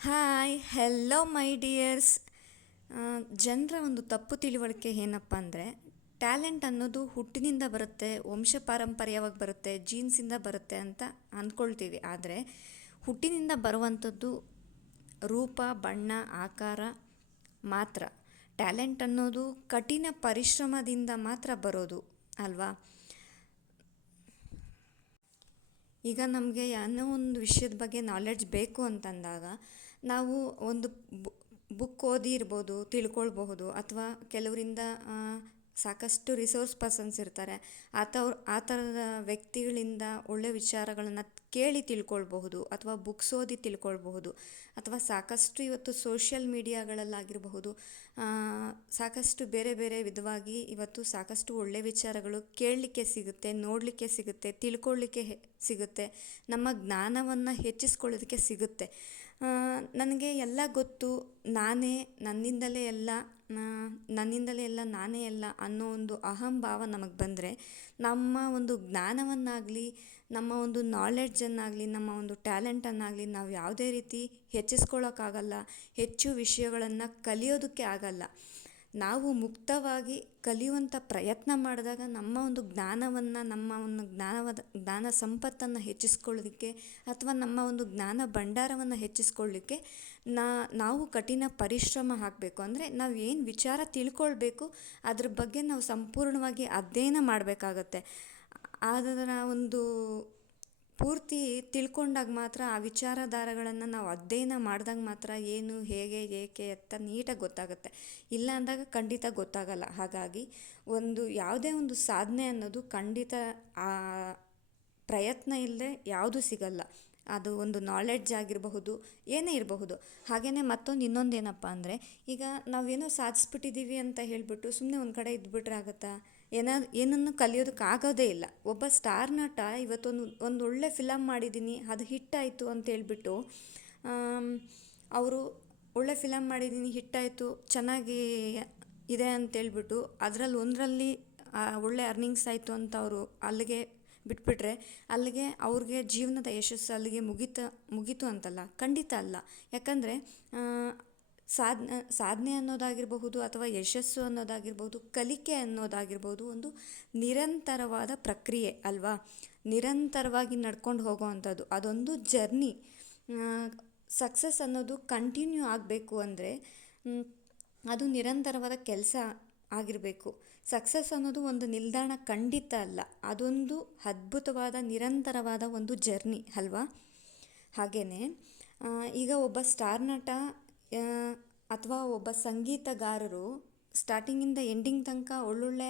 Hi hello ಮೈ dears. ಜನರ ಒಂದು ತಪ್ಪು ತಿಳುವಳಿಕೆ ಏನಪ್ಪ ಅಂದರೆ, ಟ್ಯಾಲೆಂಟ್ ಅನ್ನೋದು ಹುಟ್ಟಿನಿಂದ ಬರುತ್ತೆ, ವಂಶ ಪಾರಂಪರ್ಯವಾಗಿ ಬರುತ್ತೆ, ಜೀನ್ಸಿಂದ ಬರುತ್ತೆ ಅಂತ ಅಂದ್ಕೊಳ್ತೀವಿ. ಆದರೆ ಹುಟ್ಟಿನಿಂದ ಬರುವಂಥದ್ದು ರೂಪ, ಬಣ್ಣ, ಆಕಾರ ಮಾತ್ರ. ಟ್ಯಾಲೆಂಟ್ ಅನ್ನೋದು ಕಠಿಣ ಪರಿಶ್ರಮದಿಂದ ಮಾತ್ರ ಬರೋದು ಅಲ್ವಾ. ಈಗ ನಮಗೆ ಏನೋ ಒಂದು ವಿಷಯದ ಬಗ್ಗೆ ನಾಲೆಡ್ಜ್ ಬೇಕು ಅಂತಂದಾಗ ನಾವು ಒಂದು ಬುಕ್ ಓದಿ ಇರ್ಬೋದು, ತಿಳ್ಕೊಳ್ಬಹುದು, ಅಥವಾ ಕೆಲವರಿಂದ ಸಾಕಷ್ಟು ರಿಸೋರ್ಸ್ ಪರ್ಸನ್ಸ್ ಇರ್ತಾರೆ, ಆ ಥರದ ವ್ಯಕ್ತಿಗಳಿಂದ ಒಳ್ಳೆಯ ವಿಚಾರಗಳನ್ನು ಕೇಳಿ ತಿಳ್ಕೊಳ್ಬಹುದು, ಅಥವಾ ಬುಕ್ಸ್ ಓದಿ ತಿಳ್ಕೊಳ್ಬಹುದು, ಅಥವಾ ಸಾಕಷ್ಟು ಇವತ್ತು ಸೋಷಿಯಲ್ ಮೀಡಿಯಾಗಳಲ್ಲಾಗಿರಬಹುದು, ಸಾಕಷ್ಟು ಬೇರೆ ಬೇರೆ ವಿಧವಾಗಿ ಇವತ್ತು ಸಾಕಷ್ಟು ಒಳ್ಳೆಯ ವಿಚಾರಗಳು ಕೇಳಲಿಕ್ಕೆ ಸಿಗುತ್ತೆ, ನೋಡಲಿಕ್ಕೆ ಸಿಗುತ್ತೆ, ತಿಳ್ಕೊಳ್ಳಿಕ್ಕೆ ಸಿಗುತ್ತೆ, ನಮ್ಮ ಜ್ಞಾನವನ್ನು ಹೆಚ್ಚಿಸ್ಕೊಳ್ಳೋದಕ್ಕೆ ಸಿಗುತ್ತೆ. ನನಗೆ ಎಲ್ಲ ಗೊತ್ತು, ನಾನೇ ನನ್ನಿಂದಲೇ ಎಲ್ಲ ನನ್ನಿಂದಲೇ ಎಲ್ಲ ನಾನೇ ಎಲ್ಲ ಅನ್ನೋ ಒಂದು ಅಹಂಭಾವ ನಮಗೆ ಬಂದರೆ ನಮ್ಮ ಒಂದು ಜ್ಞಾನವನ್ನಾಗಲಿ, ನಮ್ಮ ಒಂದು ನಾಲೆಡ್ಜನ್ನಾಗಲಿ, ನಮ್ಮ ಒಂದು ಟ್ಯಾಲೆಂಟನ್ನಾಗಲಿ ನಾವು ಯಾವುದೇ ರೀತಿ ಹೆಚ್ಚಿಸ್ಕೊಳ್ಳೋಕ್ಕಾಗಲ್ಲ, ಹೆಚ್ಚು ವಿಷಯಗಳನ್ನು ಕಲಿಯೋದಕ್ಕೆ ಆಗಲ್ಲ. ನಾವು ಮುಕ್ತವಾಗಿ ಕಲಿಯುವಂಥ ಪ್ರಯತ್ನ ಮಾಡಿದಾಗ ನಮ್ಮ ಒಂದು ಜ್ಞಾನವನ್ನು, ನಮ್ಮ ಒಂದು ಜ್ಞಾನ ಸಂಪತ್ತನ್ನು ಹೆಚ್ಚಿಸ್ಕೊಳ್ಳೋದಕ್ಕೆ, ಅಥವಾ ನಮ್ಮ ಒಂದು ಜ್ಞಾನ ಭಂಡಾರವನ್ನು ಹೆಚ್ಚಿಸ್ಕೊಳ್ಳಿಕ್ಕೆ ನಾವು ಕಠಿಣ ಪರಿಶ್ರಮ ಹಾಕಬೇಕು. ಅಂದರೆ ನಾವು ಏನು ವಿಚಾರ ತಿಳ್ಕೊಳ್ಬೇಕು ಅದ್ರ ಬಗ್ಗೆ ನಾವು ಸಂಪೂರ್ಣವಾಗಿ ಅಧ್ಯಯನ ಮಾಡಬೇಕಾಗತ್ತೆ. ಅದರ ಒಂದು ಪೂರ್ತಿ ತಿಳ್ಕೊಂಡಾಗ ಮಾತ್ರ, ಆ ವಿಚಾರಧಾರೆಗಳನ್ನು ನಾವು ಅಧ್ಯಯನ ಮಾಡಿದಾಗ ಮಾತ್ರ ಏನು, ಹೇಗೆ, ಏಕೆ ಅಂತ ನೀಟಾಗಿ ಗೊತ್ತಾಗುತ್ತೆ. ಇಲ್ಲ ಅಂದಾಗ ಖಂಡಿತ ಗೊತ್ತಾಗಲ್ಲ. ಹಾಗಾಗಿ ಯಾವುದೇ ಒಂದು ಸಾಧನೆ ಅನ್ನೋದು ಖಂಡಿತ ಆ ಪ್ರಯತ್ನ ಇಲ್ಲದೆ ಯಾವುದೂ ಸಿಗಲ್ಲ. ಅದು ಒಂದು ನಾಲೆಡ್ಜ್ ಆಗಿರಬಹುದು, ಏನೇ ಇರಬಹುದು. ಹಾಗೆಯೇ ಇನ್ನೊಂದು ಏನಪ್ಪ ಅಂದರೆ, ಈಗ ನಾವೇನೋ ಸಾಧಿಸ್ಬಿಟ್ಟಿದ್ದೀವಿ ಅಂತ ಹೇಳಿಬಿಟ್ಟು ಸುಮ್ಮನೆ ಒಂದು ಕಡೆ ಇದ್ಬಿಟ್ರೆ ಆಗುತ್ತಾ? ಏನನ್ನು ಕಲಿಯೋದಕ್ಕೆ ಆಗೋದೇ ಇಲ್ಲ. ಒಬ್ಬ ಸ್ಟಾರ್ ನಟ ಒಂದು ಒಳ್ಳೆ ಫಿಲಮ್ ಮಾಡಿದ್ದೀನಿ, ಅದು ಹಿಟ್ಟಾಯಿತು ಅಂತೇಳ್ಬಿಟ್ಟು ಅವರು ಒಳ್ಳೆ ಫಿಲಮ್ ಮಾಡಿದ್ದೀನಿ, ಹಿಟ್ಟಾಯಿತು, ಚೆನ್ನಾಗಿ ಇದೆ ಅಂತೇಳ್ಬಿಟ್ಟು ಒಂದರಲ್ಲಿ ಒಳ್ಳೆ ಅರ್ನಿಂಗ್ಸ್ ಆಯಿತು ಅಂತ ಅವರು ಅಲ್ಲಿಗೆ ಬಿಟ್ಬಿಟ್ರೆ ಅಲ್ಲಿಗೆ ಅವ್ರಿಗೆ ಜೀವನದ ಯಶಸ್ಸು ಅಲ್ಲಿಗೆ ಮುಗೀತು ಅಂತಲ್ಲ, ಖಂಡಿತ ಅಲ್ಲ. ಯಾಕಂದರೆ ಸಾಧನೆ ಅನ್ನೋದಾಗಿರಬಹುದು, ಅಥವಾ ಯಶಸ್ಸು ಅನ್ನೋದಾಗಿರ್ಬೋದು, ಕಲಿಕೆ ಅನ್ನೋದಾಗಿರ್ಬೋದು, ಒಂದು ನಿರಂತರವಾದ ಪ್ರಕ್ರಿಯೆ ಅಲ್ವಾ. ನಿರಂತರವಾಗಿ ನಡ್ಕೊಂಡು ಹೋಗೋವಂಥದ್ದು, ಅದೊಂದು ಜರ್ನಿ. ಸಕ್ಸಸ್ ಅನ್ನೋದು ಕಂಟಿನ್ಯೂ ಆಗಬೇಕು ಅಂದರೆ ಅದು ನಿರಂತರವಾದ ಕೆಲಸ ಆಗಿರಬೇಕು. ಸಕ್ಸಸ್ ಅನ್ನೋದು ಒಂದು ನಿಲ್ದಾಣ ಖಂಡಿತ ಅಲ್ಲ, ಅದೊಂದು ಅದ್ಭುತವಾದ ನಿರಂತರವಾದ ಒಂದು ಜರ್ನಿ ಅಲ್ವಾ. ಹಾಗೆಯೇ ಈಗ ಒಬ್ಬ ಸ್ಟಾರ್ ನಟ ಅಥವಾ ಒಬ್ಬ ಸಂಗೀತಗಾರರು ಸ್ಟಾರ್ಟಿಂಗಿಂದ ಎಂಡಿಂಗ್ ತನಕ ಒಳ್ಳೊಳ್ಳೆ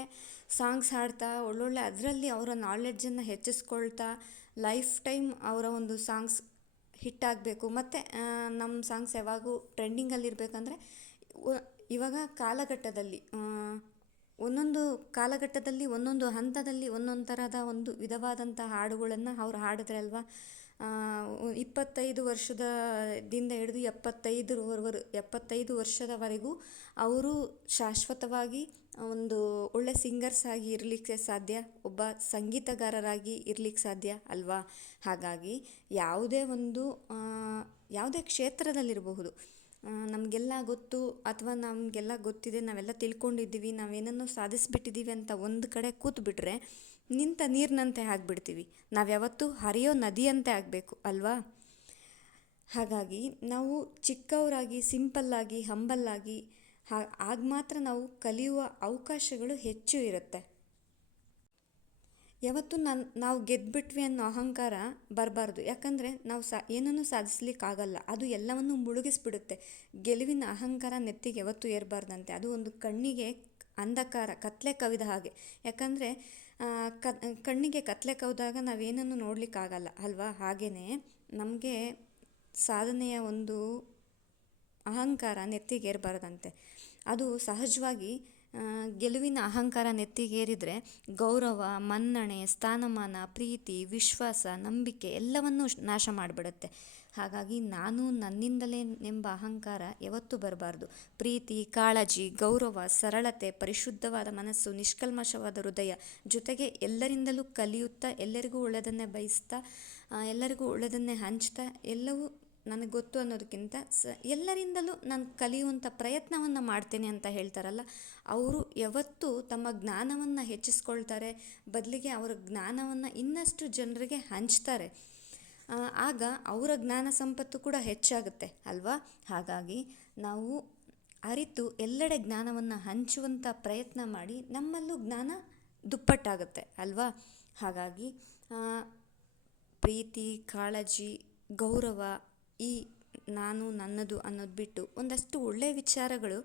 ಸಾಂಗ್ಸ್ ಹಾಡ್ತಾ, ಒಳ್ಳೊಳ್ಳೆ ಅದರಲ್ಲಿ ಅವರ ನಾಲೆಡ್ಜನ್ನು ಹೆಚ್ಚಿಸ್ಕೊಳ್ತಾ, ಲೈಫ್ ಟೈಮ್ ಅವರ ಒಂದು ಸಾಂಗ್ಸ್ ಹಿಟ್ಟಾಗಬೇಕು, ಮತ್ತು ನಮ್ಮ ಸಾಂಗ್ಸ್ ಯಾವಾಗೂ ಟ್ರೆಂಡಿಂಗಲ್ಲಿರಬೇಕಂದ್ರೆ ಇವಾಗ ಕಾಲಘಟ್ಟದಲ್ಲಿ ಒಂದೊಂದು ಕಾಲಘಟ್ಟದಲ್ಲಿ ಒಂದೊಂದು ಹಂತದಲ್ಲಿ ಒಂದೊಂದು ಥರದ ಒಂದು ವಿಧವಾದಂಥ ಹಾಡುಗಳನ್ನು ಅವ್ರು ಹಾಡಿದ್ರೆ ಅಲ್ವಾ. 25 ವರ್ಷದಿಂದ ಹಿಡಿದು 75 ವರ್ಷದವರೆಗೂ ಅವರು ಶಾಶ್ವತವಾಗಿ ಒಂದು ಒಳ್ಳೆ ಸಿಂಗರ್ಸ್ ಆಗಿ ಇರಲಿಕ್ಕೆ ಸಾಧ್ಯ, ಒಬ್ಬ ಸಂಗೀತಗಾರರಾಗಿ ಇರಲಿಕ್ಕೆ ಸಾಧ್ಯ ಅಲ್ವಾ. ಹಾಗಾಗಿ ಯಾವುದೇ ಕ್ಷೇತ್ರದಲ್ಲಿರಬಹುದು, ನಮಗೆಲ್ಲ ಗೊತ್ತು ಅಥವಾ ನಮಗೆಲ್ಲ ಗೊತ್ತಿದೆ, ನಾವೆಲ್ಲ ತಿಳ್ಕೊಂಡಿದ್ದೀವಿ, ನಾವೇನನ್ನು ಸಾಧಿಸಿಬಿಟ್ಟಿದ್ದೀವಿ ಅಂತ ಒಂದು ಕಡೆ ಕೂತ್ಬಿಟ್ರೆ ನಿಂತ ನೀರಿನಂತೆ ಆಗಿಬಿಡ್ತೀವಿ. ನಾವು ಯಾವತ್ತೂ ಹರಿಯೋ ನದಿಯಂತೆ ಆಗಬೇಕು ಅಲ್ವಾ. ಹಾಗಾಗಿ ನಾವು ಚಿಕ್ಕವರಾಗಿ, ಸಿಂಪಲ್ಲಾಗಿ, ಹಂಬಲ್ಲಾಗಿ ಆಗ ಮಾತ್ರ ನಾವು ಕಲಿಯುವ ಅವಕಾಶಗಳು ಹೆಚ್ಚು ಇರುತ್ತೆ. ಯಾವತ್ತೂ ನಾವು ಗೆದ್ದುಬಿಟ್ವಿ ಅನ್ನೋ ಅಹಂಕಾರ ಬರಬಾರ್ದು. ಯಾಕಂದರೆ ನಾವು ಏನನ್ನೂ ಸಾಧಿಸ್ಲಿಕ್ಕಾಗಲ್ಲ, ಅದು ಎಲ್ಲವನ್ನೂ ಮುಳುಗಿಸ್ಬಿಡುತ್ತೆ. ಗೆಲುವಿನ ಅಹಂಕಾರ ನೆತ್ತಿಗೆ ಯಾವತ್ತೂ ಏರಬಾರ್ದಂತೆ. ಅದು ಒಂದು ಕಣ್ಣಿಗೆ ಅಂಧಕಾರ, ಕತ್ತಲೆ ಕವಿದ ಹಾಗೆ. ಯಾಕಂದರೆ ಕಣ್ಣಿಗೆ ಕತ್ತಲೆ ಕವಿದಾಗ ನಾವೇನನ್ನು ನೋಡಲಿಕ್ಕಾಗಲ್ಲ ಅಲ್ವಾ. ಹಾಗೆಯೇ ನಮಗೆ ಸಾಧನೆಯ ಒಂದು ಅಹಂಕಾರ ನೆತ್ತಿಗೇರಬಾರ್ದಂತೆ. ಅದು ಸಹಜವಾಗಿ ಗೆಲುವಿನ ಅಹಂಕಾರ ನೆತ್ತಿಗೇರಿದರೆ ಗೌರವ, ಮನ್ನಣೆ, ಸ್ಥಾನಮಾನ, ಪ್ರೀತಿ, ವಿಶ್ವಾಸ, ನಂಬಿಕೆ ಎಲ್ಲವನ್ನೂ ನಾಶ ಮಾಡಿಬಿಡುತ್ತೆ. ಹಾಗಾಗಿ ನಾನು ನನ್ನಿಂದಲೇ ಎಂಬ ಅಹಂಕಾರ ಯಾವತ್ತೂ ಬರಬಾರ್ದು. ಪ್ರೀತಿ, ಕಾಳಜಿ, ಗೌರವ, ಸರಳತೆ, ಪರಿಶುದ್ಧವಾದ ಮನಸ್ಸು, ನಿಷ್ಕಲ್ಮಶವಾದ ಹೃದಯ, ಜೊತೆಗೆ ಎಲ್ಲರಿಂದಲೂ ಕಲಿಯುತ್ತಾ, ಎಲ್ಲರಿಗೂ ಒಳ್ಳೆಯದನ್ನೇ ಬಯಸ್ತಾ, ಎಲ್ಲರಿಗೂ ಒಳ್ಳೆಯದನ್ನೇ ಹಂಚ್ತಾ, ಎಲ್ಲವೂ ನನಗೆ ಗೊತ್ತು ಅನ್ನೋದಕ್ಕಿಂತ ಎಲ್ಲರಿಂದಲೂ ನಾನು ಕಲಿಯುವಂಥ ಪ್ರಯತ್ನವನ್ನು ಮಾಡ್ತೇನೆ ಅಂತ ಹೇಳ್ತಾರಲ್ಲ, ಅವರು ಯಾವತ್ತೂ ತಮ್ಮ ಜ್ಞಾನವನ್ನು ಹೆಚ್ಚಿಸ್ಕೊಳ್ತಾರೆ, ಬದಲಿಗೆ ಅವರ ಜ್ಞಾನವನ್ನು ಇನ್ನಷ್ಟು ಜನರಿಗೆ ಹಂಚ್ತಾರೆ. ಆಗ ಅವರ ಜ್ಞಾನ ಸಂಪತ್ತು ಕೂಡ ಹೆಚ್ಚಾಗುತ್ತೆ ಅಲ್ವಾ. ಹಾಗಾಗಿ ನಾವು ಅರಿತು ಎಲ್ಲೆಡೆ ಜ್ಞಾನವನ್ನು ಹಂಚುವಂಥ ಪ್ರಯತ್ನ ಮಾಡಿ ನಮ್ಮಲ್ಲೂ ಜ್ಞಾನ ದುಪ್ಪಟ್ಟಾಗುತ್ತೆ ಅಲ್ವಾ. ಹಾಗಾಗಿ ಪ್ರೀತಿ, ಕಾಳಜಿ, ಗೌರವ, ಈ ನಾನು ನನ್ನದು ಅನ್ನೋದು ಬಿಟ್ಟು ಒಂದಷ್ಟು ಒಳ್ಳೆಯ ವಿಚಾರಗಳು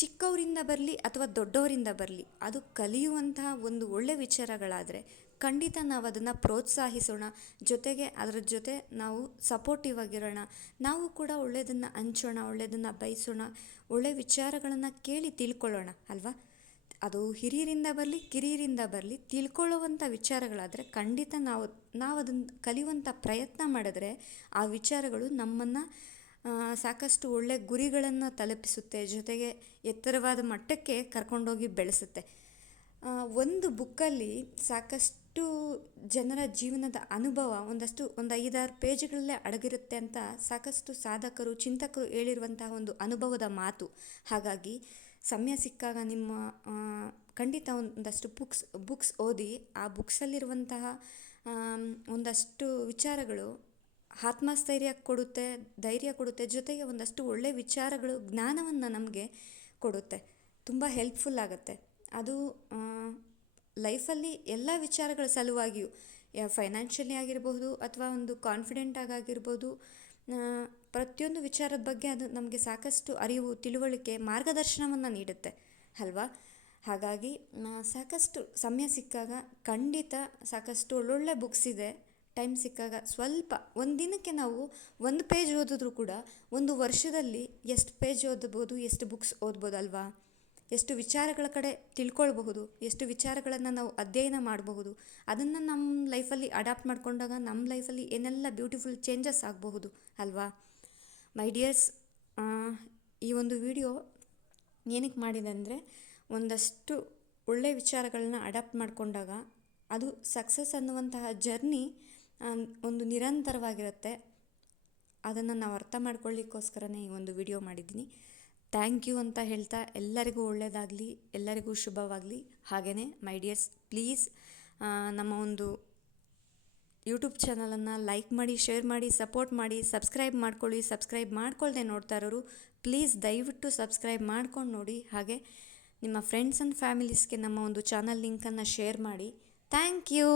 ಚಿಕ್ಕವರಿಂದ ಬರಲಿ ಅಥವಾ ದೊಡ್ಡವರಿಂದ ಬರಲಿ, ಅದು ಕಲಿಯುವಂತಹ ಒಂದು ಒಳ್ಳೆಯ ವಿಚಾರಗಳಾದರೆ ಖಂಡಿತ ನಾವು ಅದನ್ನು ಪ್ರೋತ್ಸಾಹಿಸೋಣ. ಜೊತೆಗೆ ಅದರ ಜೊತೆ ನಾವು ಸಪೋರ್ಟಿವ್ ಆಗಿರೋಣ. ನಾವು ಕೂಡ ಒಳ್ಳೆಯದನ್ನು ಹಂಚೋಣ, ಒಳ್ಳೆಯದನ್ನು ಬಯಸೋಣ, ಒಳ್ಳೆಯ ವಿಚಾರಗಳನ್ನು ಕೇಳಿ ತಿಳ್ಕೊಳ್ಳೋಣ ಅಲ್ವಾ. ಅದು ಹಿರಿಯರಿಂದ ಬರಲಿ ಕಿರಿಯರಿಂದ ಬರಲಿ, ತಿಳ್ಕೊಳ್ಳುವಂಥ ವಿಚಾರಗಳಾದರೆ ಖಂಡಿತ ನಾವು ಅದನ್ನು ಕಲಿಯುವಂಥ ಪ್ರಯತ್ನ ಮಾಡಿದ್ರೆ ಆ ವಿಚಾರಗಳು ನಮ್ಮನ್ನು ಸಾಕಷ್ಟು ಒಳ್ಳೆಯ ಗುರಿಗಳನ್ನು ತಲುಪಿಸುತ್ತೆ, ಜೊತೆಗೆ ಎತ್ತರವಾದ ಮಟ್ಟಕ್ಕೆ ಕರ್ಕೊಂಡೋಗಿ ಬೆಳೆಸುತ್ತೆ. ಒಂದು ಬುಕ್ಕಲ್ಲಿ ಸಾಕಷ್ಟು ಜನರ ಜೀವನದ ಅನುಭವ ಒಂದು 5-6 ಪೇಜ್ಗಳಲ್ಲೇ ಅಡಗಿರುತ್ತೆ ಅಂತ ಸಾಕಷ್ಟು ಸಾಧಕರು, ಚಿಂತಕರು ಹೇಳಿರುವಂತಹ ಒಂದು ಅನುಭವದ ಮಾತು. ಹಾಗಾಗಿ ಸಮಯ ಸಿಕ್ಕಾಗ ನಿಮ್ಮ ಖಂಡಿತ ಒಂದಷ್ಟು ಬುಕ್ಸ್ ಓದಿ, ಆ ಬುಕ್ಸಲ್ಲಿರುವಂತಹ ಒಂದಷ್ಟು ವಿಚಾರಗಳು ಆತ್ಮಸ್ಥೈರ್ಯ ಕೊಡುತ್ತೆ, ಧೈರ್ಯ ಕೊಡುತ್ತೆ, ಜೊತೆಗೆ ಒಂದಷ್ಟು ಒಳ್ಳೆಯ ವಿಚಾರಗಳು ಜ್ಞಾನವನ್ನು ನಮಗೆ ಕೊಡುತ್ತೆ, ತುಂಬ ಹೆಲ್ಪ್ಫುಲ್ ಆಗುತ್ತೆ. ಅದು ಲೈಫಲ್ಲಿ ಎಲ್ಲ ವಿಚಾರಗಳ ಸಲುವಾಗಿಯೂ, ಫೈನಾನ್ಷಿಯಲಿ ಆಗಿರ್ಬೋದು ಅಥವಾ ಒಂದು ಕಾನ್ಫಿಡೆಂಟ್ ಆಗಿರ್ಬೋದು, ಪ್ರತಿಯೊಂದು ವಿಚಾರದ ಬಗ್ಗೆ ಅದು ನಮಗೆ ಸಾಕಷ್ಟು ಅರಿವು, ತಿಳುವಳಿಕೆ, ಮಾರ್ಗದರ್ಶನವನ್ನು ನೀಡುತ್ತೆ ಅಲ್ವಾ. ಹಾಗಾಗಿ ಸಾಕಷ್ಟು ಸಮಯ ಸಿಕ್ಕಾಗ ಖಂಡಿತ ಸಾಕಷ್ಟು ಒಳ್ಳೊಳ್ಳೆ ಬುಕ್ಸ್ ಇದೆ. ಟೈಮ್ ಸಿಕ್ಕಾಗ ಸ್ವಲ್ಪ ಒಂದಿನಕ್ಕೆ ನಾವು 1 ಪೇಜ್ ಓದಿದ್ರೂ ಕೂಡ 1 ವರ್ಷದಲ್ಲಿ ಎಷ್ಟು ಪೇಜ್ ಓದ್ಬೋದು, ಎಷ್ಟು ಬುಕ್ಸ್ ಓದ್ಬೋದು ಅಲ್ವಾ. ಎಷ್ಟು ವಿಚಾರಗಳ ಕಡೆ ತಿಳ್ಕೊಳ್ಬಹುದು, ಎಷ್ಟು ವಿಚಾರಗಳನ್ನು ನಾವು ಅಧ್ಯಯನ ಮಾಡಬಹುದು, ಅದನ್ನು ನಮ್ಮ ಲೈಫಲ್ಲಿ ಅಡಾಪ್ಟ್ ಮಾಡಿಕೊಂಡಾಗ ನಮ್ಮ ಲೈಫಲ್ಲಿ ಏನೆಲ್ಲ ಬ್ಯೂಟಿಫುಲ್ ಚೇಂಜಸ್ ಆಗಬಹುದು ಅಲ್ವಾ. ಮೈ ಡಿಯರ್ಸ್, ಈ ಒಂದು ವಿಡಿಯೋ ಏನಕ್ಕೆ ಮಾಡಿದೆ ಅಂದರೆ, ಒಂದಷ್ಟು ಒಳ್ಳೆಯ ವಿಚಾರಗಳನ್ನ ಅಡಾಪ್ಟ್ ಮಾಡಿಕೊಂಡಾಗ ಅದು ಸಕ್ಸಸ್ ಅನ್ನುವಂತಹ ಜರ್ನಿ ಒಂದು ನಿರಂತರವಾಗಿರುತ್ತೆ. ಅದನ್ನು ನಾವು ಅರ್ಥ ಮಾಡ್ಕೊಳ್ಳಿಕ್ಕೋಸ್ಕರನೇ ಈ ಒಂದು ವಿಡಿಯೋ ಮಾಡಿದ್ದೀನಿ. ಥ್ಯಾಂಕ್ ಯು ಅಂತ ಹೇಳ್ತಾ ಎಲ್ಲರಿಗೂ ಒಳ್ಳೆಯದಾಗಲಿ, ಎಲ್ಲರಿಗೂ ಶುಭವಾಗಲಿ. ಹಾಗೆಯೇ ಮೈ ಡಿಯರ್ಸ್, ಪ್ಲೀಸ್ ನಮ್ಮ ಒಂದು ಯೂಟ್ಯೂಬ್ ಚಾನಲನ್ನು ಲೈಕ್ ಮಾಡಿ, ಶೇರ್ ಮಾಡಿ, ಸಪೋರ್ಟ್ ಮಾಡಿ, ಸಬ್ಸ್ಕ್ರೈಬ್ ಮಾಡ್ಕೊಳ್ಳಿ. ಸಬ್ಸ್ಕ್ರೈಬ್ ಮಾಡ್ಕೊಳ್ದೆ ನೋಡ್ತಾ ಇರೋರು ಪ್ಲೀಸ್ ದಯವಿಟ್ಟು ಸಬ್ಸ್ಕ್ರೈಬ್ ಮಾಡ್ಕೊಂಡು ನೋಡಿ. ಹಾಗೆ ನಿಮ್ಮ ಫ್ರೆಂಡ್ಸ್ ಆ್ಯಂಡ್ ಫ್ಯಾಮಿಲೀಸ್ಗೆ ನಮ್ಮ ಒಂದು ಚಾನಲ್ ಲಿಂಕನ್ನು ಶೇರ್ ಮಾಡಿ. Thank you.